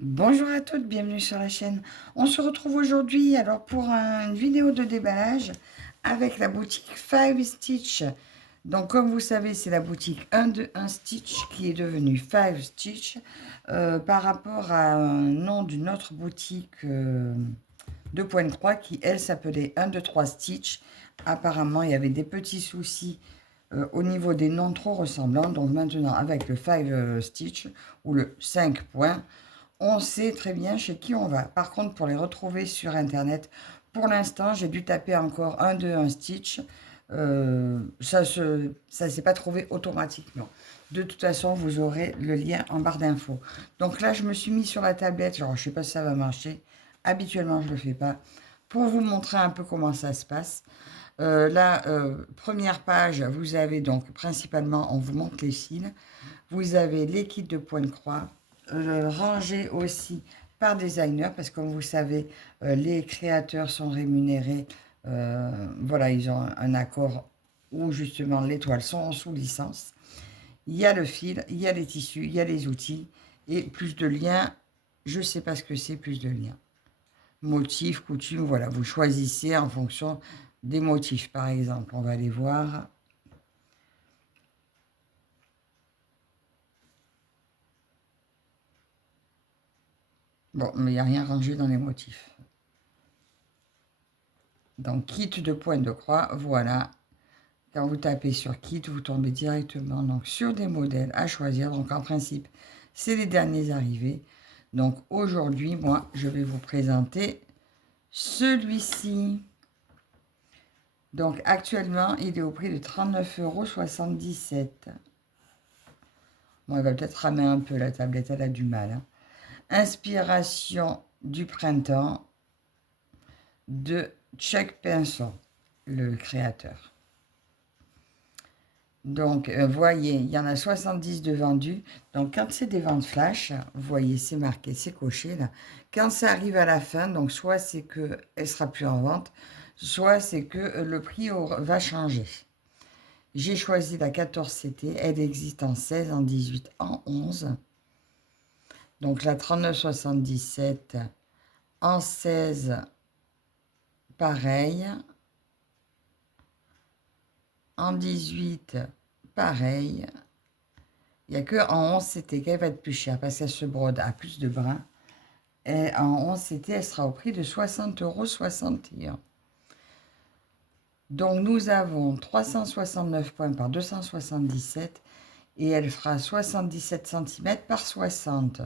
Bonjour à toutes, bienvenue sur la chaîne. On se retrouve aujourd'hui alors pour une vidéo de déballage avec la boutique Five Stitch. Donc comme vous savez, c'est la boutique 1 de 1 Stitch qui est devenue Five Stitch par rapport à un nom d'une autre boutique de Pointe-Croix qui elle s'appelait 1 2 3 Stitch. Apparemment, il y avait des petits soucis au niveau des noms trop ressemblants. Donc maintenant avec le Five Stitch ou le 5 points, on sait très bien chez qui on va. Par contre, pour les retrouver sur Internet, pour l'instant, j'ai dû taper encore 1 2 1 Stitch. Ça s'est pas trouvé automatiquement. De toute façon, vous aurez le lien en barre d'infos. Donc là, je me suis mis sur la tablette. Genre, je sais pas si ça va marcher. Habituellement, je ne le fais pas. Pour vous montrer un peu comment ça se passe. Première page, vous avez donc principalement, on vous montre les fils. Vous avez les kits de Pointe-Croix, rangés aussi par designer, parce que comme vous savez, les créateurs sont rémunérés. Voilà, ils ont un accord où justement les toiles sont sous licence. Il y a le fil, il y a les tissus, il y a les outils et plus de liens. Je ne sais pas ce que c'est, plus de liens. Motifs, coutumes, voilà, vous choisissez en fonction des motifs, par exemple. On va aller voir. Bon, mais il n'y a rien rangé dans les motifs. Donc, kit de pointe de croix, voilà. Quand vous tapez sur kit, vous tombez directement donc, sur des modèles à choisir. Donc, en principe, c'est les derniers arrivés. Donc, aujourd'hui, moi, je vais vous présenter celui-ci. Donc, actuellement, il est au prix de 39,77 €. Bon, elle va peut-être ramer un peu la tablette, elle a du mal. Hein. Inspiration du printemps de Chuck Pinson, le créateur. Donc, voyez, il y en a 70 de vendus. Donc, quand c'est des ventes flash, vous voyez, c'est marqué, c'est coché là. Quand ça arrive à la fin, donc soit c'est qu'elle ne sera plus en vente, soit c'est que le prix va changer. J'ai choisi la 14CT. Elle existe en 16, en 18, en 11. Donc, la 39,77 en 16, pareil. En 18, pareil. Il n'y a que en 11 CT qu'elle va être plus chère parce qu'elle se brode à plus de brins. Et en 11 CT, elle sera au prix de 60,61 €. Donc nous avons 369 points par 277 et elle fera 77 cm par 60.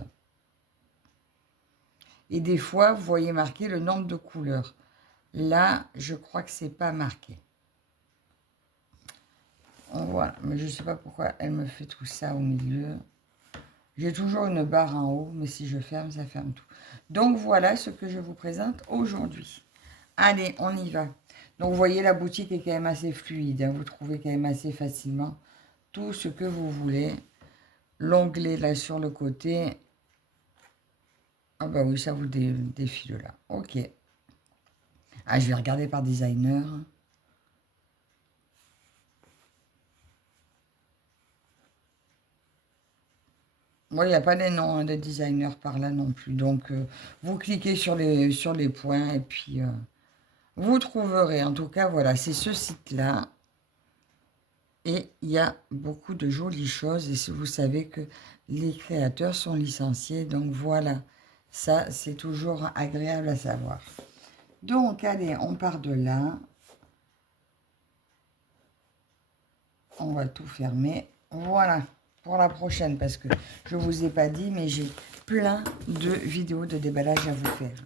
Et des fois, vous voyez marqué le nombre de couleurs. Là, je crois que c'est pas marqué. Voilà, mais je ne sais pas pourquoi elle me fait tout ça au milieu. J'ai toujours une barre en haut, mais si je ferme, ça ferme tout. Donc voilà ce que je vous présente aujourd'hui. Allez, on y va. Donc vous voyez, la boutique est quand même assez fluide. Hein. Vous trouvez quand même assez facilement tout ce que vous voulez. L'onglet là sur le côté. Ah bah oui, ça vous défile là. Ok. Ah, je vais regarder par designer. Moi, il n'y a pas les noms des designers par là non plus. Donc, vous cliquez sur les points et puis vous trouverez. En tout cas, voilà, c'est ce site-là. Et il y a beaucoup de jolies choses. Et si vous savez que les créateurs sont licenciés. Donc, voilà, ça, c'est toujours agréable à savoir. Donc, allez, on part de là. On va tout fermer. Voilà. Pour la prochaine, parce que je ne vous ai pas dit, mais j'ai plein de vidéos de déballage à vous faire.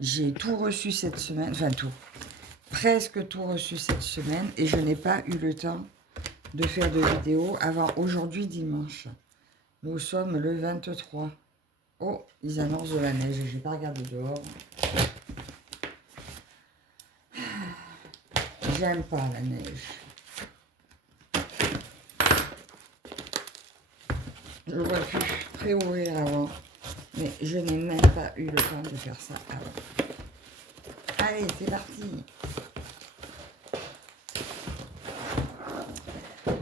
J'ai tout reçu cette semaine, enfin tout, presque tout reçu cette semaine, et je n'ai pas eu le temps de faire de vidéos avant aujourd'hui dimanche. Nous sommes le 23. Oh, ils annoncent de la neige, je n'ai pas regardé dehors. J'aime pas la neige. J'aurais pu préouvrir avant. Mais je n'ai même pas eu le temps de faire ça avant. Allez, c'est parti.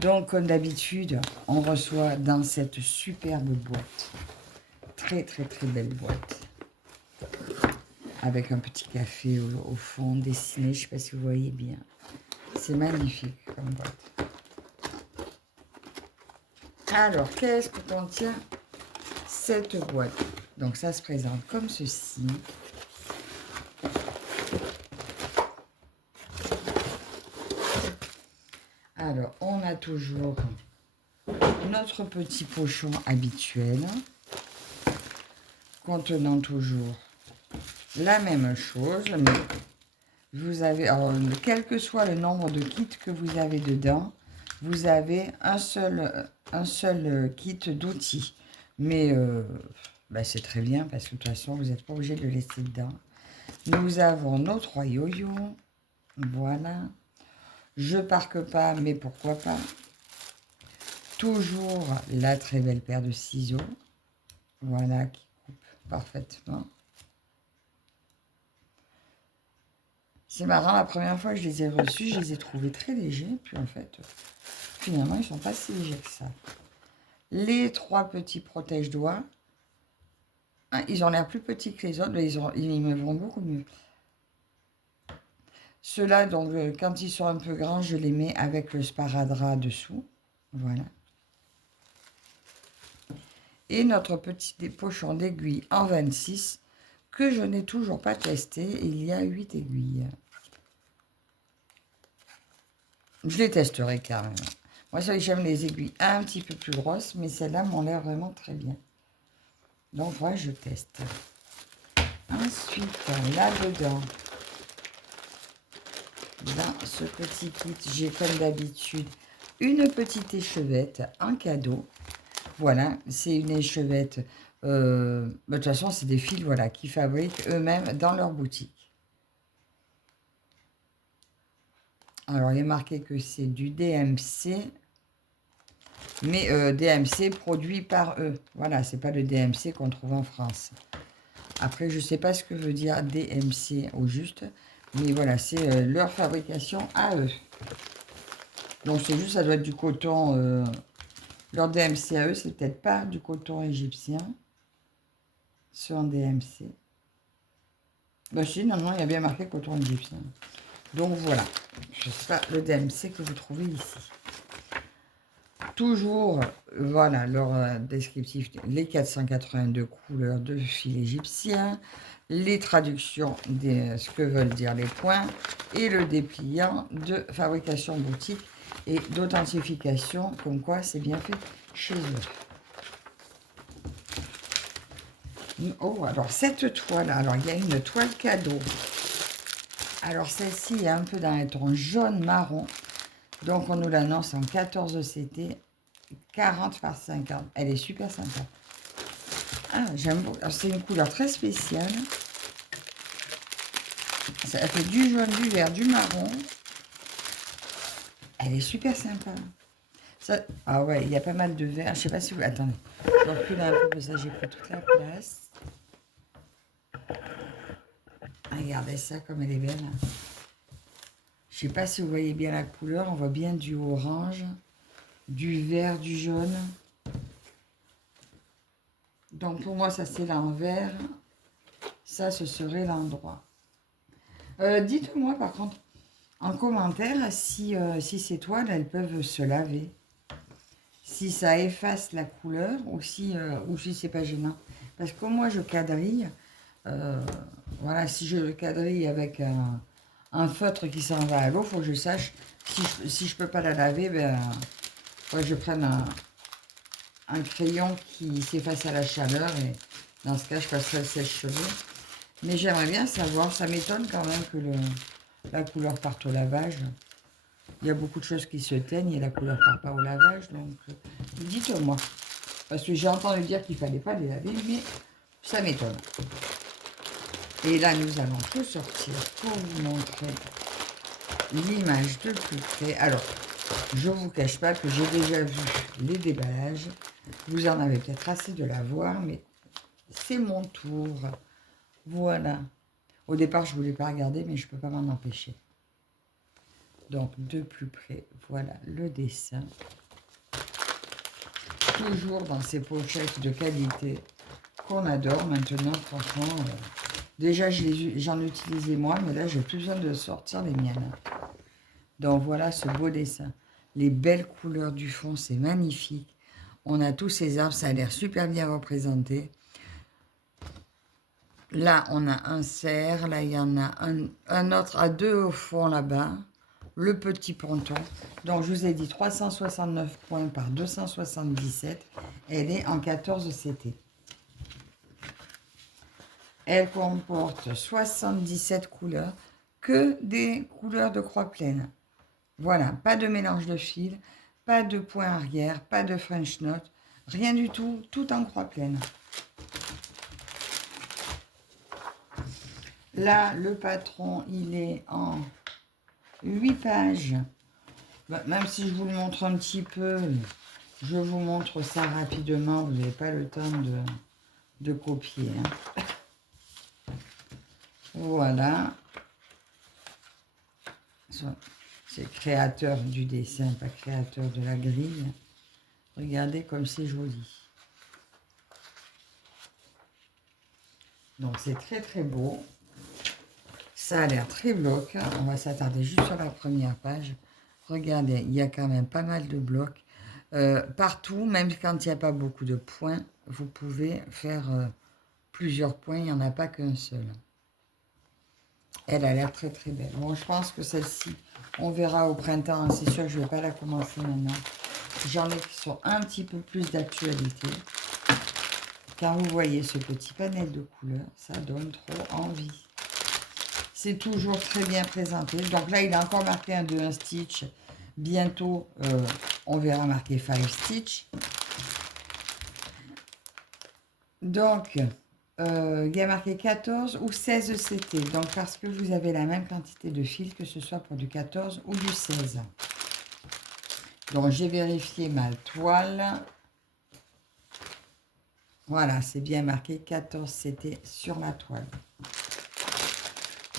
Donc, comme d'habitude, on reçoit dans cette superbe boîte très belle boîte. Avec un petit café au fond dessiné, je ne sais pas si vous voyez bien. C'est magnifique comme boîte. Alors, qu'est-ce que contient cette boîte? Donc, ça se présente comme ceci. Alors, on a toujours notre petit pochon habituel, contenant toujours la même chose, mais vous avez, alors, quel que soit le nombre de kits que vous avez dedans, vous avez un seul kit d'outils. Mais bah, c'est très bien parce que de toute façon, vous n'êtes pas obligé de le laisser dedans. Nous avons nos 3 yo-yo. Voilà. Je parque pas, mais pourquoi pas. Toujours la très belle paire de ciseaux. Voilà, qui coupe parfaitement. C'est marrant, la première fois que je les ai reçus, je les ai trouvés très légers. Puis en fait, finalement, ils ne sont pas si légers que ça. Les 3 petits protège-doigts. Hein, ils ont l'air plus petits que les autres, mais ils me vont beaucoup mieux. Ceux-là, donc, quand ils sont un peu grands, je les mets avec le sparadrap dessous. Voilà. Et notre petit pochon d'aiguilles en 26 que je n'ai toujours pas testé. Il y a 8 aiguilles. Je les testerai quand même. Moi, j'aime les aiguilles un petit peu plus grosses, mais celles-là m'ont l'air vraiment très bien. Donc, voilà, je teste. Ensuite, là-dedans, dans ce petit kit, j'ai comme d'habitude une petite échevette en cadeau. Voilà, c'est une échevette. De toute façon, c'est des fils voilà, qui fabriquent eux-mêmes dans leur boutique. Alors, il est marqué que c'est du DMC, mais DMC produit par eux. Voilà, c'est pas le DMC qu'on trouve en France. Après, je ne sais pas ce que veut dire DMC au juste, mais voilà, c'est leur fabrication à eux. Donc, c'est juste, ça doit être du coton. Leur DMC à eux, c'est peut-être pas du coton égyptien. Sur un DMC. Ben si, non, il y a bien marqué coton égyptien. Donc voilà, je sais pas le DMC que vous trouvez ici. Toujours, voilà, leur descriptif, les 482 couleurs de fil égyptien, les traductions de ce que veulent dire les points, et le dépliant de fabrication boutique et d'authentification, comme quoi c'est bien fait chez eux. Oh, alors cette toile, alors il y a une toile cadeau. Alors celle-ci est un peu dans les tons jaune-marron. Donc on nous l'annonce en 14 CT, 40 par 50. Elle est super sympa. Ah, j'aime beaucoup. C'est une couleur très spéciale. Ça fait du jaune, du vert, du marron. Elle est super sympa. Ça, ah ouais, il y a pas mal de vert. Je sais pas si vous... Attendez, je recule un peu parce que j'ai pris toute la place. Regardez ça comme elle est belle. Je sais pas si vous voyez bien la couleur. On voit bien du orange, du vert, du jaune. Donc pour moi, ça c'est l'envers. Ça, ce serait l'endroit. Dites-moi par contre en commentaire si ces toiles, elles peuvent se laver. Si ça efface la couleur ou si c'est pas gênant. Parce que moi, je quadrille. Voilà, si je quadrille avec un feutre qui s'en va à l'eau, il faut que je sache si je peux pas la laver, ben, faut que je prenne un crayon qui s'efface à la chaleur et dans ce cas, je passerai le sèche-cheveux. Mais j'aimerais bien savoir, ça m'étonne quand même que la couleur parte au lavage. Il y a beaucoup de choses qui se teignent et la couleur part pas au lavage, donc dites-moi. Parce que j'ai entendu dire qu'il fallait pas les laver, mais ça m'étonne. Et là, nous allons tout sortir pour vous montrer l'image de plus près. Alors, je ne vous cache pas que j'ai déjà vu les déballages. Vous en avez peut-être assez de la voir, mais c'est mon tour. Voilà. Au départ, je ne voulais pas regarder, mais je ne peux pas m'en empêcher. Donc, de plus près, voilà le dessin. Toujours dans ces pochettes de qualité. qu'on adore maintenant, franchement. Déjà, j'en utilisais moi, mais là, j'ai plus besoin de sortir les miennes. Donc, voilà ce beau dessin. Les belles couleurs du fond, c'est magnifique. On a tous ces arbres, ça a l'air super bien représenté. Là, on a un cerf. Là, il y en a un autre à deux au fond là-bas. Le petit ponton. Donc, je vous ai dit 369 points par 277. Elle est en 14 CT. Elle comporte 77 couleurs, que des couleurs de croix pleine. Voilà, pas de mélange de fils, pas de point arrière, pas de French note, rien du tout, tout en croix pleine. Là, le patron, il est en 8 pages. Même si je vous le montre un petit peu, je vous montre ça rapidement, vous n'avez pas le temps de copier. Hein. Voilà. C'est créateur du dessin, pas créateur de la grille. Regardez comme c'est joli. Donc c'est très très beau. Ça a l'air très bloc. On va s'attarder juste sur la première page. Regardez, il y a quand même pas mal de blocs. Partout, même quand il n'y a pas beaucoup de points, vous pouvez faire plusieurs points. Il n'y en a pas qu'un seul. Elle a l'air très très belle. Bon, je pense que celle-ci, on verra au printemps. C'est sûr que je ne vais pas la commencer maintenant. J'en ai qui sont un petit peu plus d'actualité. Car vous voyez ce petit panel de couleurs, ça donne trop envie. C'est toujours très bien présenté. Donc là, il a encore marqué un 2-1 stitch. Bientôt, on verra marquer 5 stitch. Donc, il y a marqué 14 ou 16 CT. Donc, parce que vous avez la même quantité de fils, que ce soit pour du 14 ou du 16. Donc, j'ai vérifié ma toile. Voilà, c'est bien marqué 14 CT sur la toile.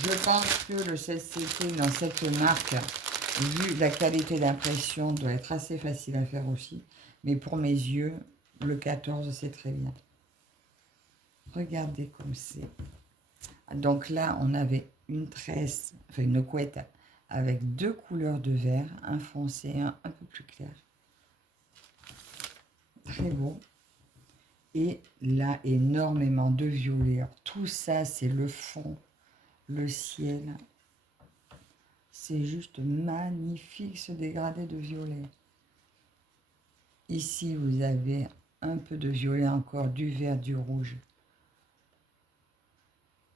Je pense que le 16 CT dans cette marque, vu la qualité d'impression, doit être assez facile à faire aussi. Mais pour mes yeux, le 14, c'est très bien. Regardez comme c'est. Donc là, on avait une tresse, enfin une couette avec deux couleurs de vert, un foncé et un peu plus clair. Très beau. Et là, énormément de violet. Alors, tout ça, c'est le fond, le ciel. C'est juste magnifique, ce dégradé de violet. Ici, vous avez un peu de violet encore, du vert, du rouge.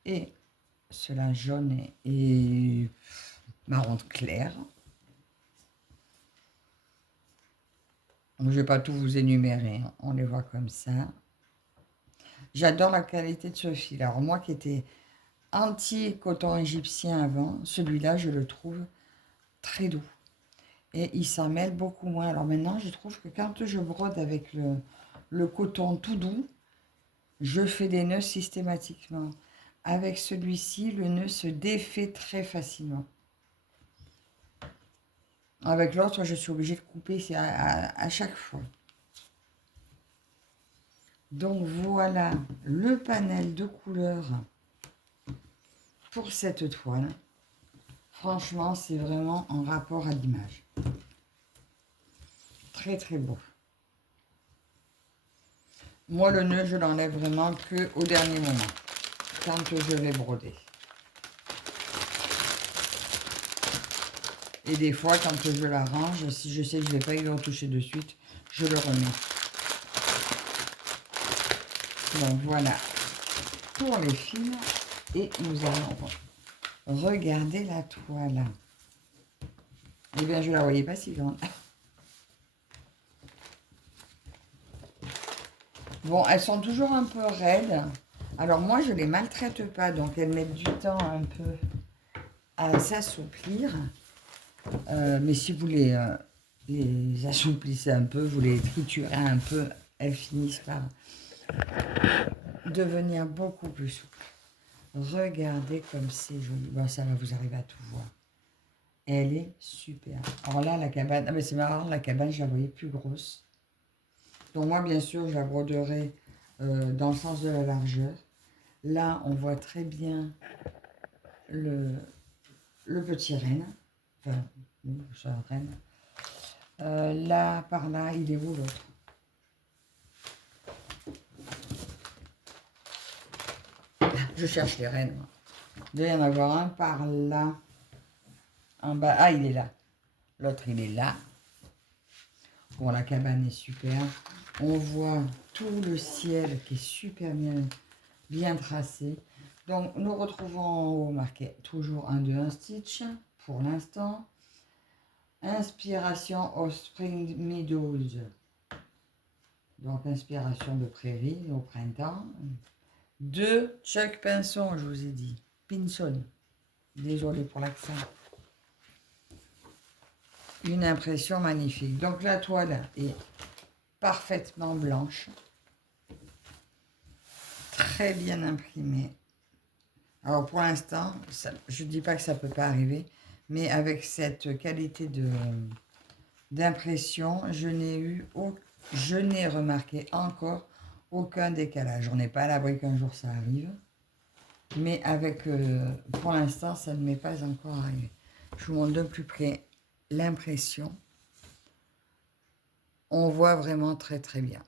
Et cela jaune et marron clair. Je ne vais pas tout vous énumérer, hein. On les voit comme ça. J'adore la qualité de ce fil. Alors moi qui étais anti-coton égyptien avant, celui-là, je le trouve très doux. Et il s'en mêle beaucoup moins. Alors maintenant, je trouve que quand je brode avec le coton tout doux, je fais des nœuds systématiquement. Avec celui-ci, le nœud se défait très facilement. Avec l'autre, je suis obligée de couper à chaque fois. Donc voilà le panel de couleurs pour cette toile. Franchement, c'est vraiment en rapport à l'image. Très très beau. Moi, le nœud, je l'enlève vraiment que au dernier moment, quand je vais broder. Et des fois, quand je la range, si je sais que je ne vais pas y retoucher de suite, je le remets. Donc voilà pour les fils. Et nous allons regarder la toile. Eh bien, je ne la voyais pas si grande. Bon, elles sont toujours un peu raides. Alors moi, je ne les maltraite pas, donc elles mettent du temps un peu à s'assouplir. Mais si vous les assouplissez un peu, vous les triturez un peu, elles finissent par devenir beaucoup plus souples. Regardez comme c'est joli. Bon, ça va, vous arriver à tout voir. Elle est super. Alors là, la cabane, ah, mais c'est marrant, la cabane, je la voyais plus grosse. Donc moi, bien sûr, je la broderai dans le sens de la largeur. Là, on voit très bien le petit renne. Enfin, c'est un renne. Là, par là, il est où l'autre? Je cherche les rennes, moi. Il doit y en avoir un par là. En bas. Ah, il est là. L'autre, il est là. Bon, la cabane est super. On voit tout le ciel qui est super bien tracé. Donc, nous retrouvons en haut marqué toujours 1, 2, 1 stitch pour l'instant. Inspiration au Spring Meadows. Donc, inspiration de prairie au printemps. 2 Chuck Pinson, je vous ai dit. Pinson. Désolé pour l'accent. Une impression magnifique. Donc, la toile est parfaitement blanche. Très bien imprimée. Alors, pour l'instant, je ne dis pas que ça ne peut pas arriver, mais avec cette qualité d'impression, je n'ai remarqué encore aucun décalage. On n'est pas à l'abri qu'un jour ça arrive, mais avec, pour l'instant, ça ne m'est pas encore arrivé. Je vous montre de plus près l'impression. On voit vraiment très très bien.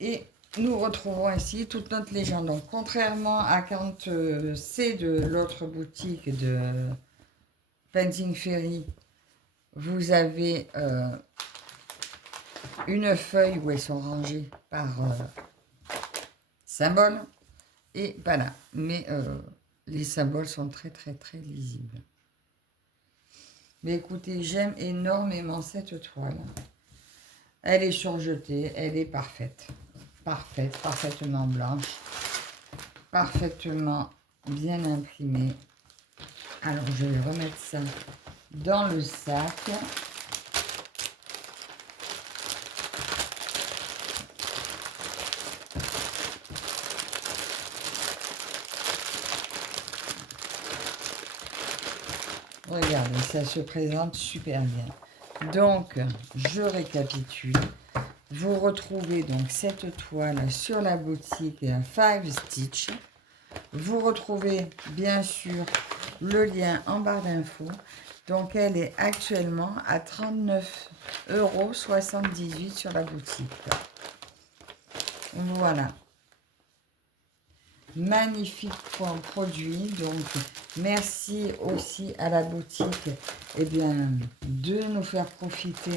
Et nous retrouvons ici toute notre légende. Donc, contrairement à quand c'est de l'autre boutique de Painting Fairy, vous avez une feuille où elles sont rangées par symbole et pas là. Mais les symboles sont très très très lisibles. Mais écoutez, j'aime énormément cette toile. Elle est surjetée, elle est parfaite. Parfaite, parfaitement blanche. Parfaitement bien imprimée. Alors, je vais remettre ça dans le sac. Regardez, ça se présente super bien. Donc, je récapitule. Vous retrouvez donc cette toile sur la boutique 5 Stitch. Vous retrouvez bien sûr le lien en barre d'infos. Donc, elle est actuellement à 39,78 € sur la boutique. Voilà. Magnifique produit. Donc, merci aussi à la boutique de nous faire profiter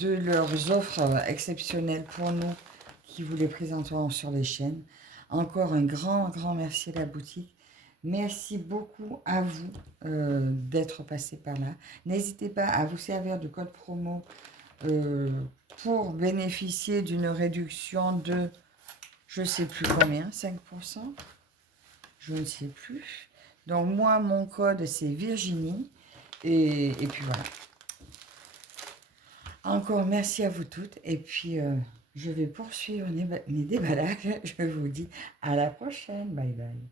de leurs offres exceptionnelles pour nous qui vous les présenterons sur les chaînes. Encore un grand merci à la boutique. Merci beaucoup à vous d'être passé par là. N'hésitez pas à vous servir de code promo pour bénéficier d'une réduction de, je ne sais plus combien, 5%. Je ne sais plus. Donc moi, mon code, c'est Virginie. Et puis voilà. Encore merci à vous toutes. Et puis, je vais poursuivre mes déballages. Je vous dis à la prochaine. Bye bye.